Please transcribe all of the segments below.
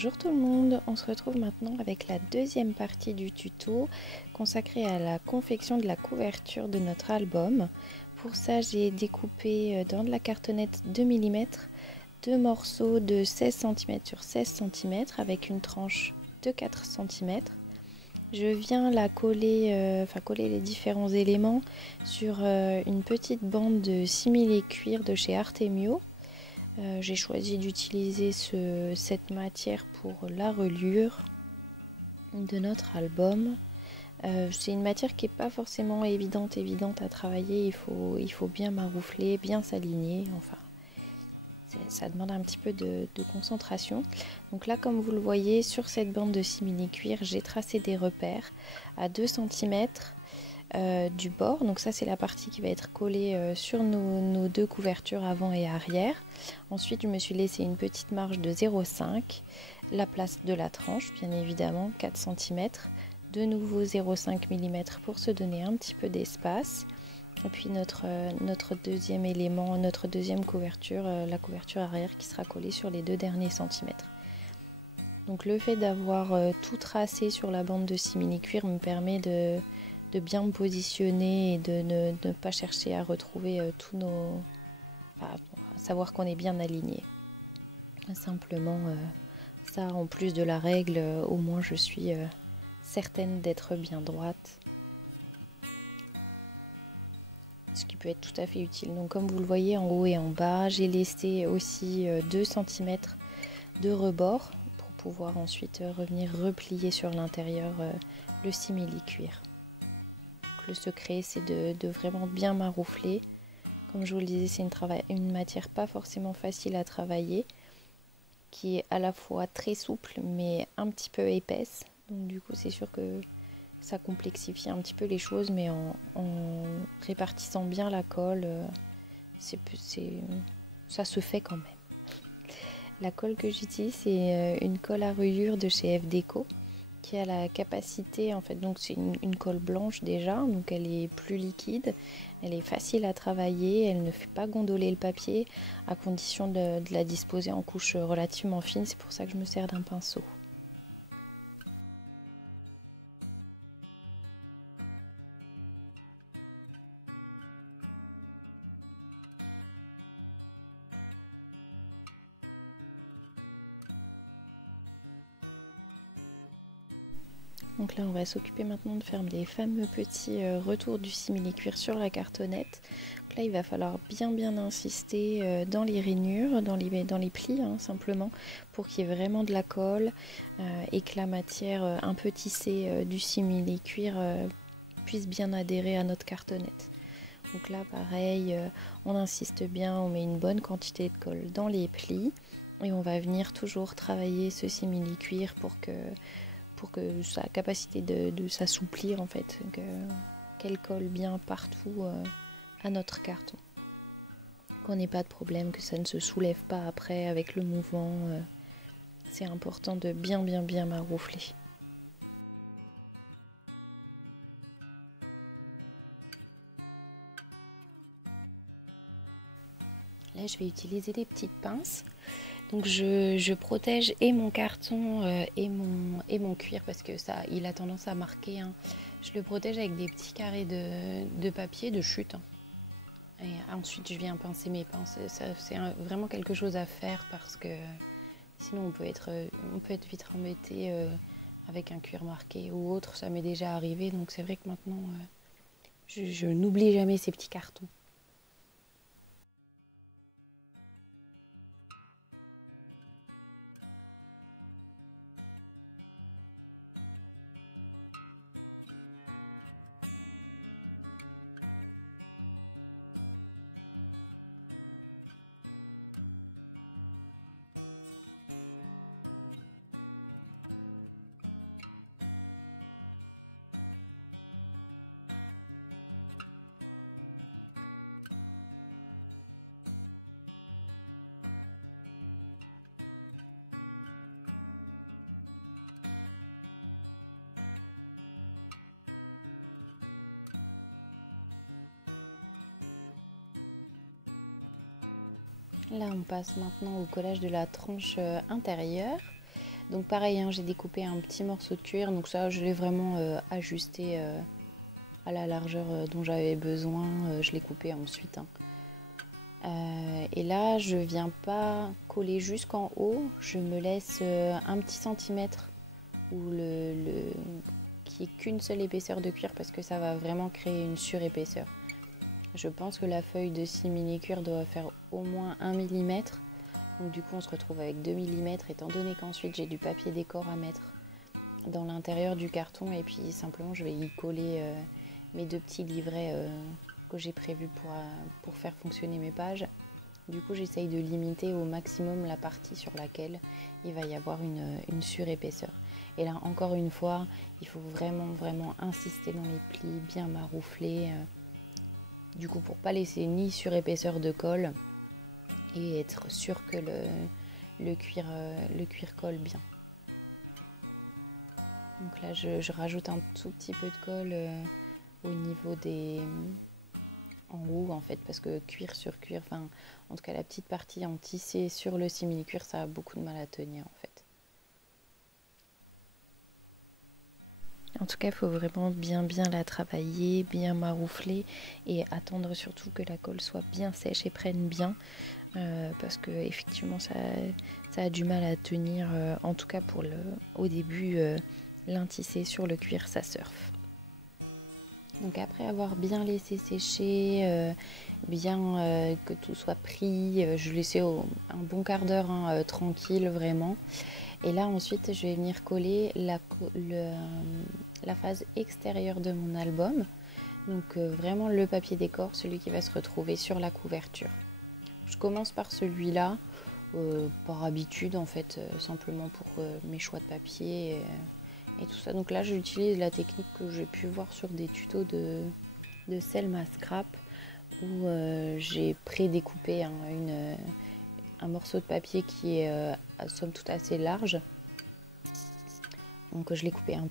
Bonjour tout le monde, on se retrouve maintenant avec la deuxième partie du tuto consacrée à la confection de la couverture de notre album. Pour ça, j'ai découpé dans de la cartonnette 2 mm deux morceaux de 16 cm sur 16 cm avec une tranche de 4 cm. Je viens la coller, coller les différents éléments sur une petite bande de simili cuir de chez Artemio. J'ai choisi d'utiliser cette matière pour la reliure de notre album. C'est une matière qui n'est pas forcément évidente à travailler, il faut bien maroufler, bien s'aligner, enfin ça demande un petit peu de concentration. Donc là, comme vous le voyez, sur cette bande de simili cuir, j'ai tracé des repères à 2 cm du bord. Donc ça, c'est la partie qui va être collée sur nos deux couvertures avant et arrière. Ensuite, je me suis laissé une petite marge de 0,5, la place de la tranche, bien évidemment, 4 cm, de nouveau 0,5 mm pour se donner un petit peu d'espace. Et puis notre deuxième élément, notre deuxième couverture, la couverture arrière qui sera collée sur les 2 derniers centimètres. Donc le fait d'avoir tout tracé sur la bande de simili cuir me permet de bien me positionner et de ne pas chercher à retrouver tous nos... savoir qu'on est bien aligné. Simplement ça, en plus de la règle, au moins je suis certaine d'être bien droite. Ce qui peut être tout à fait utile. Donc comme vous le voyez en haut et en bas, j'ai laissé aussi 2 cm de rebord pour pouvoir ensuite revenir replier sur l'intérieur le simili cuir. Le secret, c'est de vraiment bien maroufler. Comme je vous le disais, c'est une matière pas forcément facile à travailler, qui est à la fois très souple mais un petit peu épaisse. Donc du coup, c'est sûr que ça complexifie un petit peu les choses, mais en répartissant bien la colle, ça se fait quand même. La colle que j'utilise, c'est une colle à reliure de chez FDeco, qui a la capacité, en fait, donc c'est une colle blanche déjà, donc elle est plus liquide, elle est facile à travailler, elle ne fait pas gondoler le papier, à condition de la disposer en couches relativement fines. C'est pour ça que je me sers d'un pinceau. Donc là, on va s'occuper maintenant de faire les fameux petits retours du simili cuir sur la cartonnette. Donc là, il va falloir bien insister dans les rainures, dans les plis, simplement, pour qu'il y ait vraiment de la colle et que la matière un peu tissée du simili cuir puisse bien adhérer à notre cartonnette. Donc là, pareil, on insiste bien, on met une bonne quantité de colle dans les plis et on va venir toujours travailler ce simili cuir pour que sa capacité de s'assouplir, en fait, qu'elle colle bien partout à notre carton. Qu'on n'ait pas de problème, que ça ne se soulève pas après avec le mouvement. C'est important de bien maroufler. Là, je vais utiliser des petites pinces. Donc je protège et mon carton et mon cuir, parce que ça, il a tendance à marquer. Je le protège avec des petits carrés de papier, de chute. Et ensuite je viens pincer mes pinces. C'est vraiment quelque chose à faire, parce que sinon on peut être vite embêté avec un cuir marqué ou autre. Ça m'est déjà arrivé, donc c'est vrai que maintenant je n'oublie jamais ces petits cartons. Là, on passe maintenant au collage de la tranche intérieure. Donc pareil, hein, j'ai découpé un petit morceau de cuir, donc ça je l'ai vraiment ajusté à la largeur dont j'avais besoin, je l'ai coupé ensuite. Hein. Et là je viens pas coller jusqu'en haut, je me laisse un petit centimètre où qui est qu'une seule épaisseur de cuir parce que ça va vraiment créer une surépaisseur. Je pense que la feuille de simili-cuir doit faire au moins 1 mm. Donc du coup on se retrouve avec 2 mm étant donné qu'ensuite j'ai du papier décor à mettre dans l'intérieur du carton et puis simplement je vais y coller mes 2 petits livrets que j'ai prévus pour faire fonctionner mes pages. Du coup j'essaye de limiter au maximum la partie sur laquelle il va y avoir une surépaisseur. Et là encore une fois il faut vraiment insister dans les plis, bien maroufler. Du coup pour pas laisser ni surépaisseur de colle et être sûr que le cuir colle bien. Donc là je rajoute un tout petit peu de colle au niveau en haut en fait parce que cuir sur cuir, enfin en tout cas la petite partie en tissé sur le simili-cuir ça a beaucoup de mal à tenir en fait. En tout cas, il faut vraiment bien la travailler, bien maroufler et attendre surtout que la colle soit bien sèche et prenne bien parce que effectivement ça a du mal à tenir, en tout cas au début, l'intissé sur le cuir ça surfe. Donc après avoir bien laissé sécher, que tout soit pris, je laissais un bon quart d'heure hein, tranquille vraiment. Et là ensuite je vais venir coller la face extérieure de mon album, donc vraiment le papier décor, celui qui va se retrouver sur la couverture. Je commence par celui-là, par habitude en fait, simplement pour mes choix de papier et tout ça. Donc là j'utilise la technique que j'ai pu voir sur des tutos de Selma Scrap où j'ai pré-découpé un morceau de papier qui est somme toute assez large. Donc je l'ai coupé un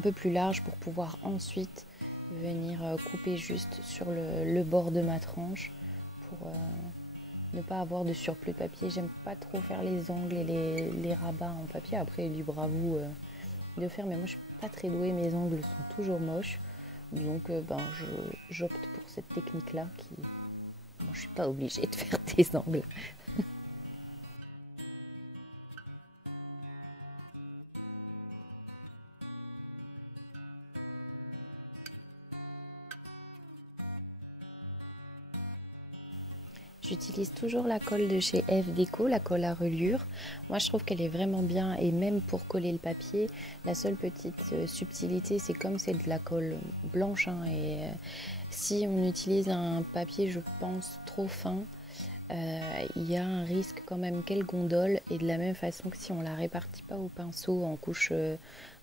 peu plus large pour pouvoir ensuite venir couper juste sur le bord de ma tranche pour ne pas avoir de surplus de papier. J'aime pas trop faire les angles et les rabats en papier. Après libre à vous de faire, mais moi je suis pas très douée, mes angles sont toujours moches. Donc j'opte pour cette technique là je suis pas obligée de faire des angles. J'utilise toujours la colle de chez F Déco, la colle à reliure. Moi je trouve qu'elle est vraiment bien et même pour coller le papier, la seule petite subtilité c'est comme c'est de la colle blanche hein, et si on utilise un papier je pense trop fin, il y a un risque quand même qu'elle gondole et de la même façon que si on la répartit pas au pinceau en couches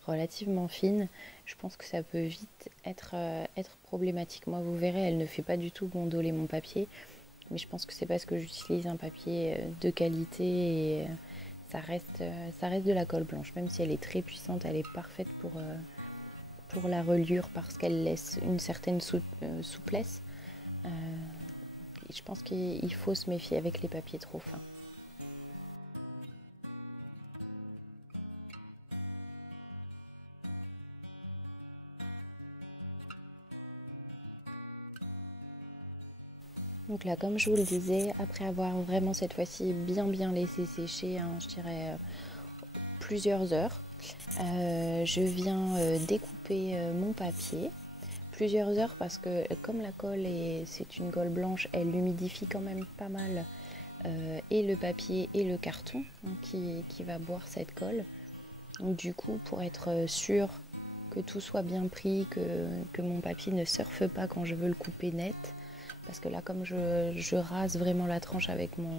relativement fines, je pense que ça peut vite être problématique. Moi vous verrez elle ne fait pas du tout gondoler mon papier. Mais je pense que c'est parce que j'utilise un papier de qualité et ça reste de la colle blanche. Même si elle est très puissante, elle est parfaite pour la reliure parce qu'elle laisse une certaine souplesse. Et je pense qu'il faut se méfier avec les papiers trop fins. Donc là, comme je vous le disais, après avoir vraiment cette fois-ci bien laissé sécher, hein, je dirais plusieurs heures, je viens découper mon papier. Plusieurs heures parce que comme la colle c'est une colle blanche, elle humidifie quand même pas mal et le papier et le carton hein, qui va boire cette colle. Donc du coup, pour être sûr que tout soit bien pris, que mon papier ne surfe pas quand je veux le couper net, parce que là comme je rase vraiment la tranche avec mon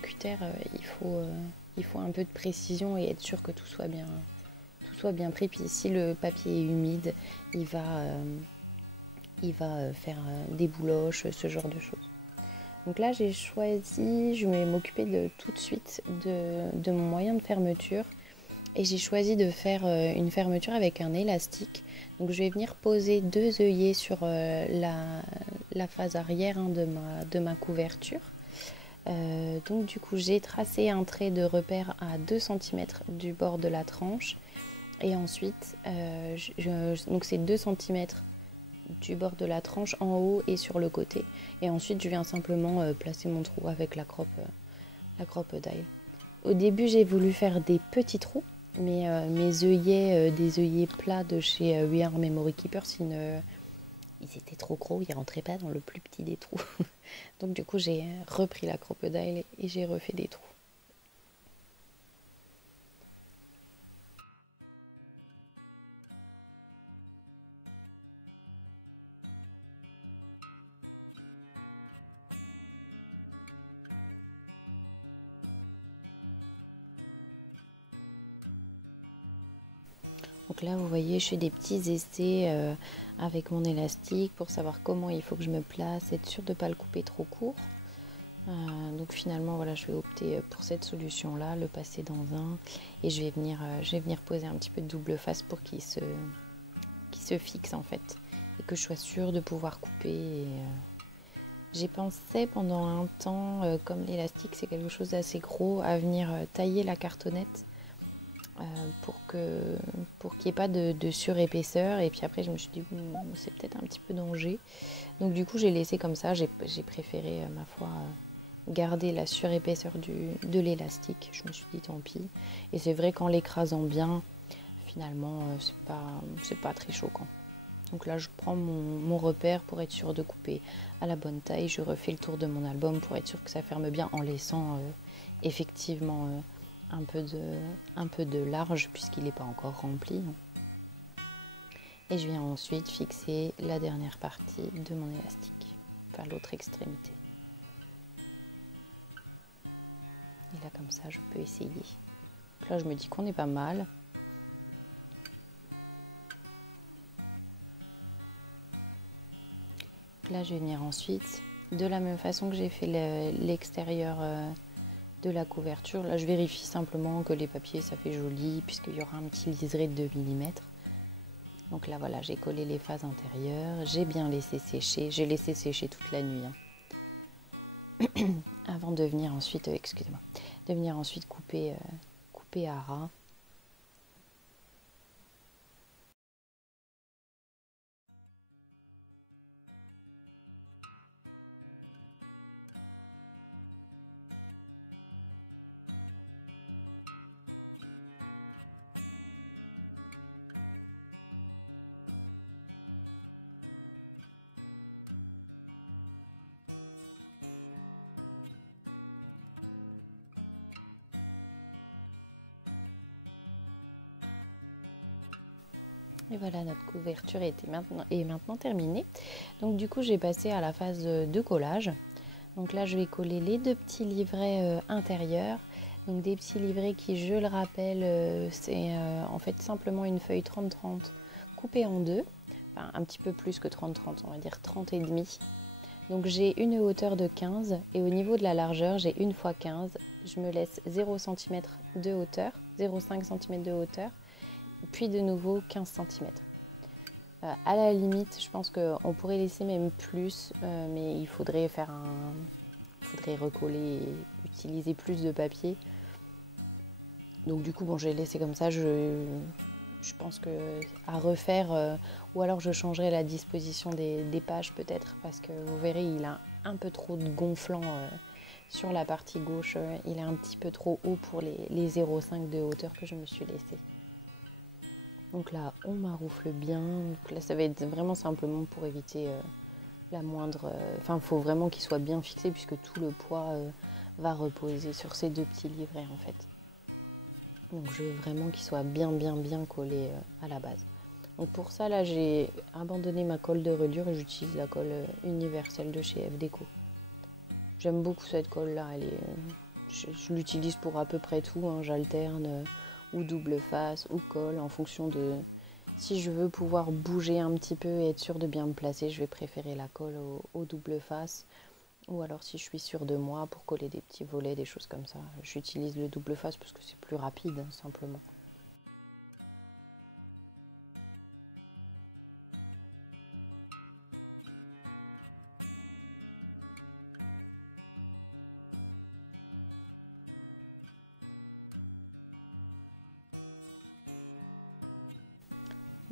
cutter, il faut un peu de précision et être sûr que tout soit bien pris. Puis si le papier est humide, il va faire des bouloches, ce genre de choses. Donc là j'ai choisi, je vais m'occuper tout de suite de mon moyen de fermeture. Et j'ai choisi de faire une fermeture avec un élastique. Donc je vais venir poser 2 œillets sur la face arrière hein, de ma couverture. Donc du coup j'ai tracé un trait de repère à 2 cm du bord de la tranche et ensuite donc c'est 2 cm du bord de la tranche en haut et sur le côté, et ensuite je viens simplement placer mon trou avec la crop-die. Au début j'ai voulu faire des petits trous, mais mes œillets, des œillets plats de chez We Are Memory Keepers, ils étaient trop gros, ils rentraient pas dans le plus petit des trous. Donc du coup j'ai repris la crop-die et j'ai refait des trous. Donc là, vous voyez, je fais des petits essais avec mon élastique pour savoir comment il faut que je me place, être sûre de ne pas le couper trop court. Donc finalement, voilà, je vais opter pour cette solution-là, le passer dans un, et je vais venir poser un petit peu de double face pour qu'il se fixe en fait, et que je sois sûre de pouvoir couper. J'ai pensé pendant un temps, comme l'élastique c'est quelque chose d'assez gros, à venir tailler la cartonnette pour qu'il n'y ait pas de surépaisseur, et puis après je me suis dit c'est peut-être un petit peu danger, donc du coup j'ai laissé comme ça. J'ai préféré ma foi garder la surépaisseur de l'élastique. Je me suis dit tant pis, et c'est vrai qu'en l'écrasant bien finalement c'est pas très choquant. Donc là je prends mon repère pour être sûre de couper à la bonne taille. Je refais le tour de mon album pour être sûre que ça ferme bien, en laissant effectivement un peu de large puisqu'il n'est pas encore rempli. Et je viens ensuite fixer la dernière partie de mon élastique, enfin l'autre extrémité. Et là comme ça je peux essayer. Donc là je me dis qu'on est pas mal. Là je vais venir ensuite, de la même façon que j'ai fait l'extérieur de la couverture, là je vérifie simplement que les papiers ça fait joli, puisqu'il y aura un petit liseré de 2 mm. Donc là voilà, j'ai collé les phases intérieures, j'ai bien laissé sécher, j'ai laissé sécher toute la nuit avant de venir ensuite, couper à ras. Et voilà, notre couverture est maintenant terminée. Donc du coup, j'ai passé à la phase de collage. Donc là, je vais coller les 2 petits livrets intérieurs. Donc des petits livrets qui, je le rappelle, c'est en fait simplement une feuille 30-30 coupée en deux. Enfin, un petit peu plus que 30-30, on va dire 30 et demi. Donc j'ai une hauteur de 15 et au niveau de la largeur, j'ai 1 x 15. Je me laisse 0 cm de hauteur, 0,5 cm de hauteur. Puis de nouveau 15 cm. À la limite, je pense qu'on pourrait laisser même plus, mais il faudrait recoller et utiliser plus de papier. Donc du coup, bon, j'ai laissé comme ça. Je pense que à refaire, ou alors je changerai la disposition des pages peut-être, parce que vous verrez, il a un peu trop de gonflant sur la partie gauche. Il est un petit peu trop haut pour les 0,5 de hauteur que je me suis laissé. Donc là, on maroufle bien. Donc là, ça va être vraiment simplement pour éviter la moindre... Enfin, il faut vraiment qu'il soit bien fixé puisque tout le poids va reposer sur ces 2 petits livrets en fait. Donc je veux vraiment qu'il soit bien collé à la base. Donc pour ça, là, j'ai abandonné ma colle de reliure et j'utilise la colle universelle de chez FDeco. J'aime beaucoup cette colle-là. Je l'utilise pour à peu près tout. Hein. J'alterne... ou double face, ou colle, en fonction de... Si je veux pouvoir bouger un petit peu et être sûre de bien me placer, je vais préférer la colle au double face. Ou alors si je suis sûre de moi, pour coller des petits volets, des choses comme ça, j'utilise le double face parce que c'est plus rapide, hein, simplement.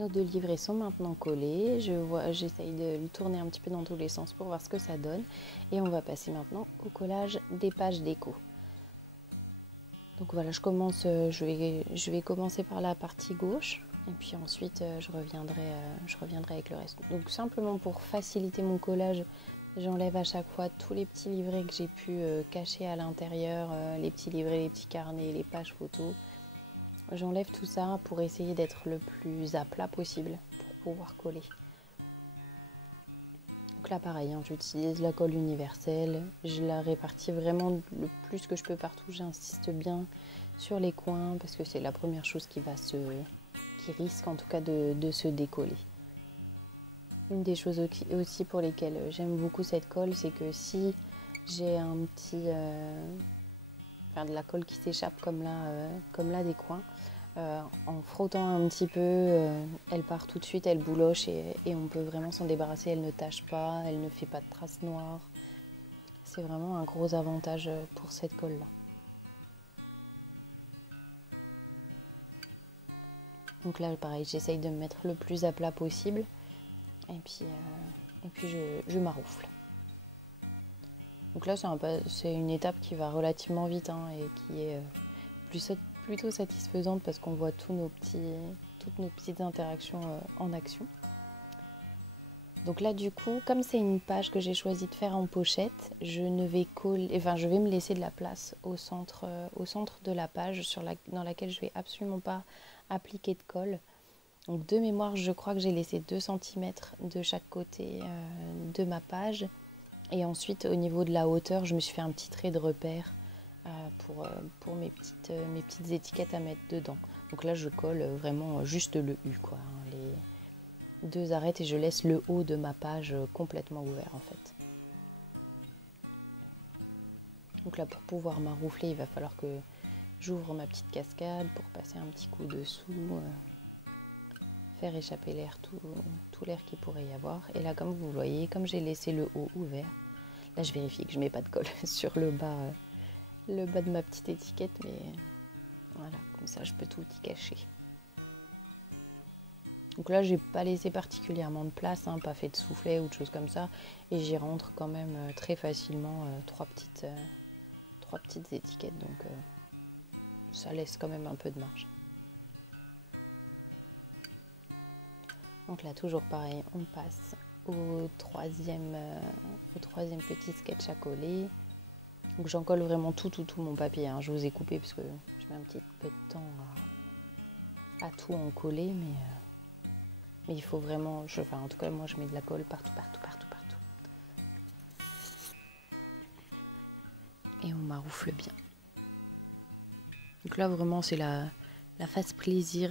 Nos 2 livrets sont maintenant collés. J'essaye de le tourner un petit peu dans tous les sens pour voir ce que ça donne. Et on va passer maintenant au collage des pages déco. Donc voilà, je vais commencer par la partie gauche et puis ensuite je reviendrai avec le reste. Donc simplement pour faciliter mon collage, j'enlève à chaque fois tous les petits livrets que j'ai pu cacher à l'intérieur, les petits livrets, les petits carnets, les pages photos. J'enlève tout ça pour essayer d'être le plus à plat possible pour pouvoir coller. Donc là pareil, j'utilise la colle universelle, je la répartis vraiment le plus que je peux partout, j'insiste bien sur les coins parce que c'est la première chose qui risque en tout cas de se décoller. Une des choses aussi pour lesquelles j'aime beaucoup cette colle, c'est que si j'ai de la colle qui s'échappe comme là des coins, en frottant un petit peu, elle part tout de suite, elle bouloche et on peut vraiment s'en débarrasser. Elle ne tache pas, elle ne fait pas de traces noires. C'est vraiment un gros avantage pour cette colle-là. Donc là, pareil, j'essaye de me mettre le plus à plat possible et puis je maroufle. Donc là, c'est une étape qui va relativement vite et qui est plutôt satisfaisante parce qu'on voit toutes nos petites interactions en action. Donc là, du coup, comme c'est une page que j'ai choisi de faire en pochette, je vais me laisser de la place au centre de la page dans laquelle je vais absolument pas appliquer de colle. Donc de mémoire, je crois que j'ai laissé 2 cm de chaque côté de ma page. Et ensuite, au niveau de la hauteur, je me suis fait un petit trait de repère pour mes petites étiquettes à mettre dedans. Donc là, je colle vraiment juste le U, quoi. Les 2 arêtes et je laisse le haut de ma page complètement ouvert, en fait. Donc là, pour pouvoir maroufler, il va falloir que j'ouvre ma petite cascade pour passer un petit coup dessous, faire échapper l'air, tout l'air qu'il pourrait y avoir. Et là, comme vous voyez, comme j'ai laissé le haut ouvert, là, je vérifie que je ne mets pas de colle sur le bas de ma petite étiquette, mais voilà, comme ça je peux tout y cacher. Donc là j'ai pas laissé particulièrement de place, pas fait de soufflet ou de choses comme ça, et j'y rentre quand même très facilement 3 petites étiquettes, donc ça laisse quand même un peu de marge. Donc là toujours pareil, on passe au troisième petit sketch à coller. Donc j'en colle vraiment tout mon papier. Je vous ai coupé parce que je mets un petit peu de temps à tout en coller, mais il faut vraiment, en tout cas moi je mets de la colle partout. Et on maroufle bien. Donc là vraiment c'est la phase plaisir,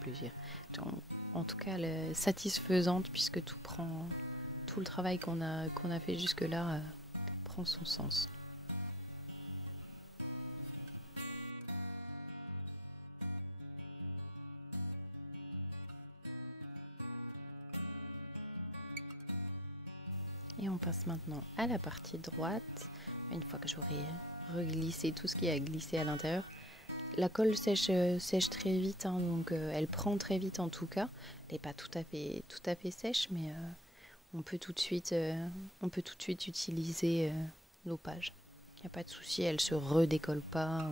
plaisir. En tout cas satisfaisante puisque tout le travail qu'on a fait jusque là prend son sens. Et on passe maintenant à la partie droite. Une fois que j'aurai reglissé tout ce qui a glissé à l'intérieur, la colle sèche très vite, donc elle prend très vite en tout cas. Elle n'est pas tout à fait sèche, mais on peut tout de suite utiliser nos pages. Il n'y a pas de souci, elle ne se redécolle pas.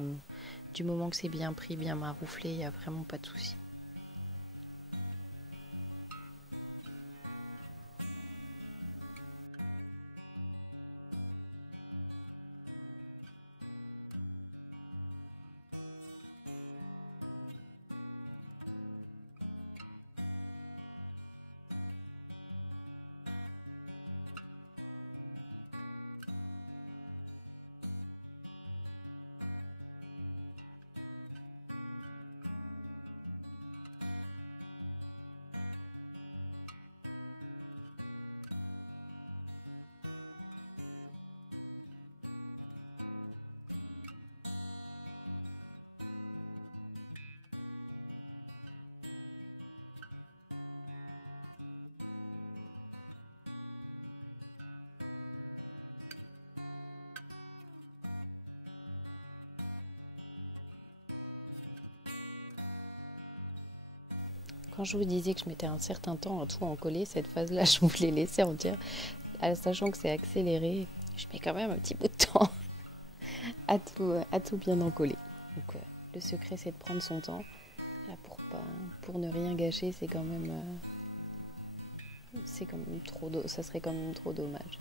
Du moment que c'est bien pris, bien marouflé, il n'y a vraiment pas de souci. quand je vous disais que je mettais un certain temps à tout en coller, cette phase-là, je voulais laisser entière, sachant que c'est accéléré, je mets quand même un petit bout de temps à tout bien en coller. Donc le secret, c'est de prendre son temps. Là, pour ne rien gâcher, c'est quand même trop, ça serait quand même trop dommage.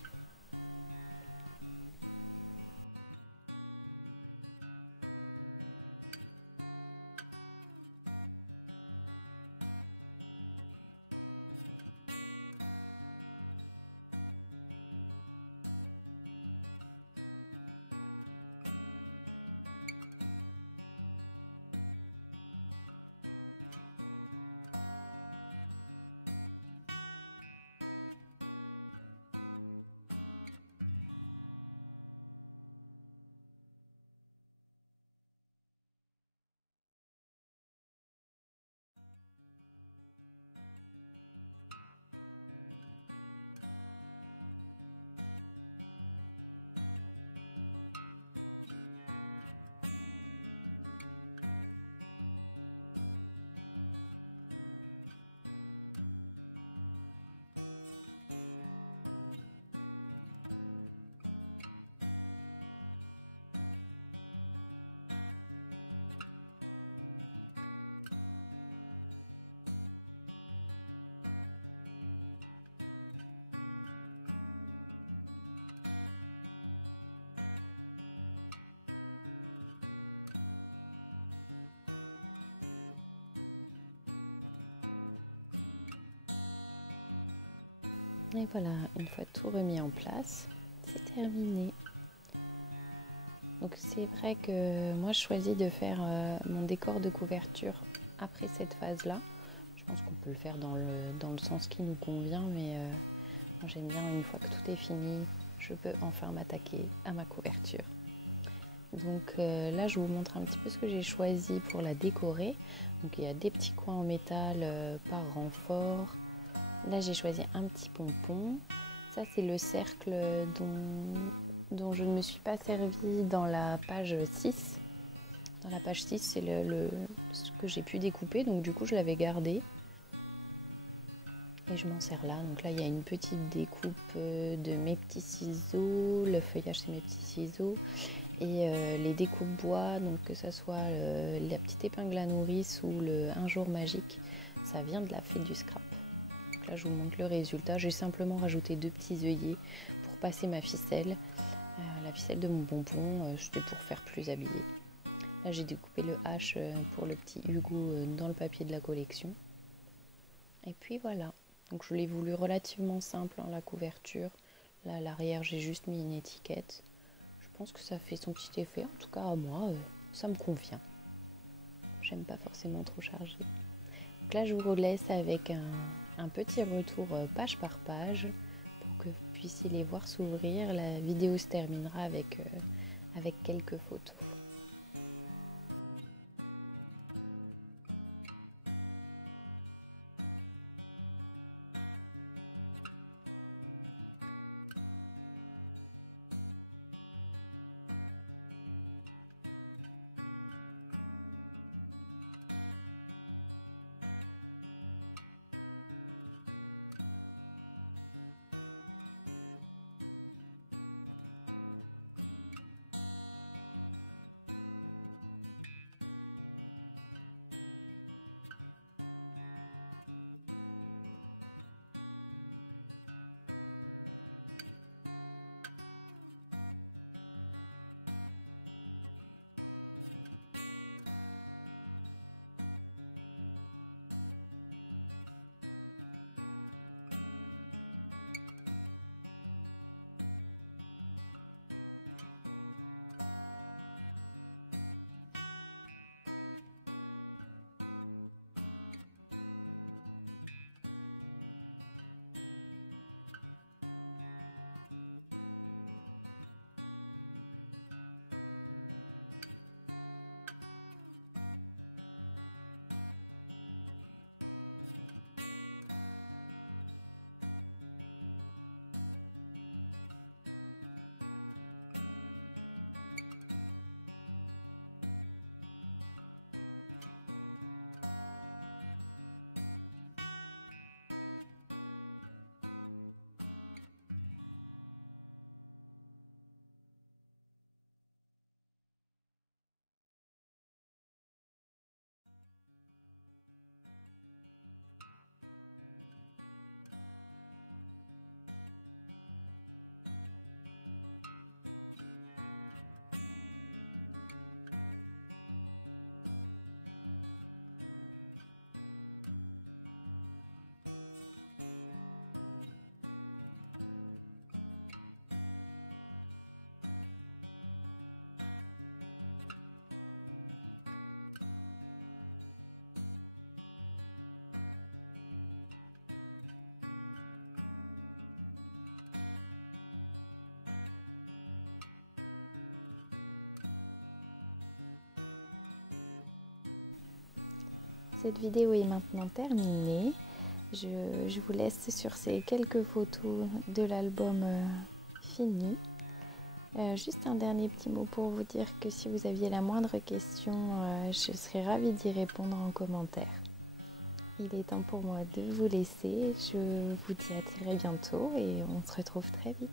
Et voilà, une fois tout remis en place, c'est terminé. Donc c'est vrai que moi je choisis de faire mon décor de couverture après cette phase-là. Je pense qu'on peut le faire dans le sens qui nous convient, mais moi j'aime bien une fois que tout est fini, je peux enfin m'attaquer à ma couverture. Donc là je vous montre un petit peu ce que j'ai choisi pour la décorer. Donc il y a des petits coins en métal par renfort. Là j'ai choisi un petit pompon. Ça c'est le cercle dont je ne me suis pas servie dans la page 6. Dans la page 6 c'est ce que j'ai pu découper, donc du coup je l'avais gardé. Et je m'en sers là. Donc là il y a une petite découpe de mes petits ciseaux. Le feuillage c'est mes petits ciseaux. Et les découpes bois, donc que ce soit la petite épingle à nourrice ou le un jour magique, ça vient de la fête du scrap. Donc là je vous montre le résultat. J'ai simplement rajouté 2 petits œillets pour passer ma ficelle. La ficelle de mon pompon, c'était pour faire plus habillé. Là j'ai découpé le H pour le petit Hugo dans le papier de la collection. Et puis voilà. Donc je l'ai voulu relativement simple, hein, la couverture. Là à l'arrière j'ai juste mis une étiquette. Je pense que ça fait son petit effet. En tout cas à moi, ça me convient. J'aime pas forcément trop chargé. Donc là je vous laisse avec un petit retour page par page pour que vous puissiez les voir s'ouvrir. La vidéo se terminera avec quelques photos. Cette vidéo est maintenant terminée. Je vous laisse sur ces quelques photos de l'album fini. Juste un dernier petit mot pour vous dire que si vous aviez la moindre question, je serais ravie d'y répondre en commentaire. Il est temps pour moi de vous laisser. Je vous dis à très bientôt et on se retrouve très vite.